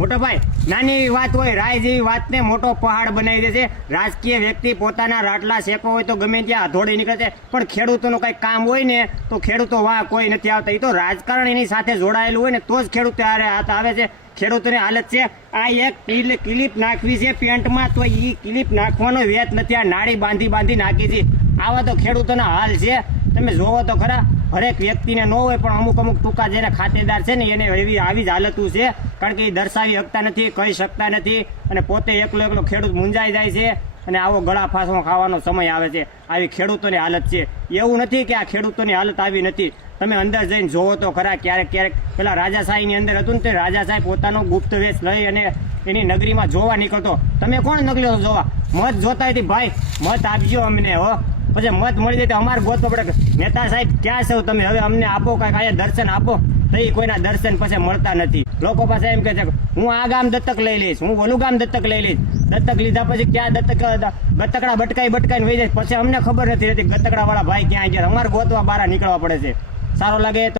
મોટો ભાઈ, નાની એવી વાત હોય, રાય જેવી વાતને મોટો પહાડ બનાવી દે છે. રાજકીય વ્યક્તિ પોતાના રાટલા શેકો હોય તો ગમે ત્યાં હથોડી નીકળે છે, પણ ખેડૂતોનું કંઈક કામ હોય ને તો ખેડૂતો વાહ કોઈ નથી આવતા. એ તો રાજકારણ એની સાથે જોડાયેલું હોય ને તો જ ખેડૂતો હાથ આવે છે. ખેડૂતોની હાલત છે આ એક ક્લિપ નાખવી છે પેન્ટમાં તો એ ક્લિપ નાખવાનો વેત નથી, આ નાળી બાંધી નાખી છે. આવા તો ખેડૂતોના હાલ છે. તમે જોવો તો ખરા, હરેક વ્યક્તિને ન હોય પણ અમુક ટૂંકા જેને ખાતેદાર છે ને એને આવી જ હાલતું છે. કારણ કે એ દર્શાવી શકતા નથી, કહી શકતા નથી, અને પોતે એકલો ખેડૂત મૂંઝાઈ જાય છે અને આવો ગળા ફાંસો ખાવાનો સમય આવે છે. આવી ખેડૂતોની હાલત છે. એવું નથી કે આ ખેડૂતોની હાલત આવી નથી. તમે અંદર જઈને જોવો તો ખરા, ક્યારેક પેલા રાજાશાહીની અંદર હતું ને તે રાજાશાહી પોતાનો ગુપ્ત વેશ લઈ અને એની નગરીમાં જોવા નીકળતો. તમે કોણ નગરી જોવા? મત જોતા હતી ભાઈ, મત આપજો અમને હો. પછી મત મળી જાય તો અમારે ગોતવા પડે. નેતા સાહેબ ક્યાં છો તમે? હવે અમને આપો કાંઈક, અહીંયા દર્શન આપો. તો એ કોઈના દર્શન પછી મળતા નથી. લોકો પાસે એમ કે છે હું આ ગામ દત્તક લઈ લઈશ, હું ઓલું ગામ દત્તક લઈ લઈશ. દત્તક લીધા પછી ક્યાં ગતકડા બટકાઈને વહી જાય. પછી અમને ખબર નથી રહેતી ગતકડા વાળા ભાઈ ક્યાં ગયા. અમારે ગોતવા બહાર નીકળવા પડે છે. સારો લાગે તો